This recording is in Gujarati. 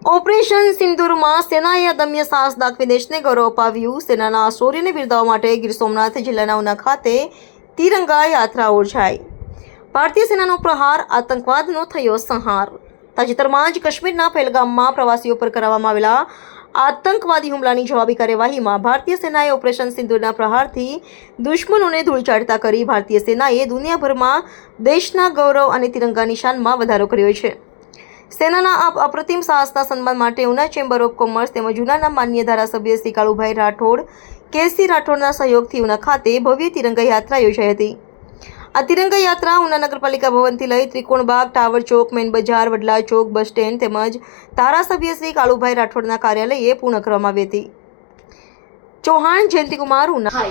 ઓપરેશન સિંદૂરમાં સેનાએ અદમ્ય સાહસ દાખવી દેશને ગૌરવ અપાવ્યું. સેનાના શૌર્યને બિરદાવવા માટે ગીર સોમનાથ જિલ્લાના ઉના ખાતે તિરંગા યાત્રા યોજાઈ ભારતીય સેનાનો પ્રહાર, આતંકવાદનો થયો સંહાર. તાજેતરમાં જ કાશ્મીરના પહેલગામમાં પ્રવાસીઓ પર કરવામાં આવેલા આતંકવાદી હુમલાની જવાબી કાર્યવાહીમાં ભારતીય સેનાએ ઓપરેશન સિંદૂરના પ્રહારથી દુશ્મનોને ધૂળ ચાટતા કરી ભારતીય સેનાએ દુનિયાભરમાં દેશના ગૌરવ અને તિરંગા નિશાનમાં વધારો કર્યો છે. સેનાના આ અપ્રતિમ સાહસના સન્માન માટે ઉના ચેમ્બર ઓફ કોમર્સ તેમજ ઉનાના માન્ય ધારાસભ્ય શ્રી કાળુભાઈ રાઠોડ, કેસી રાઠોડના સહયોગથી ઉના ખાતે ભવ્ય તિરંગા યાત્રા યોજાઈ હતી. આ તિરંગા યાત્રા ઉના નગરપાલિકા ભવનથી લઈ ત્રિકોણબાગ, ટાવર ચોક મેન બજાર, વડલા ચોક, બસ સ્ટેન્ડ તેમજ ધારાસભ્ય શ્રી કાળુભાઈ રાઠોડના કાર્યાલયે પૂર્ણ કરવામાં આવી હતી. ચૌહાણ, જયંતિકુમાર, ઉના.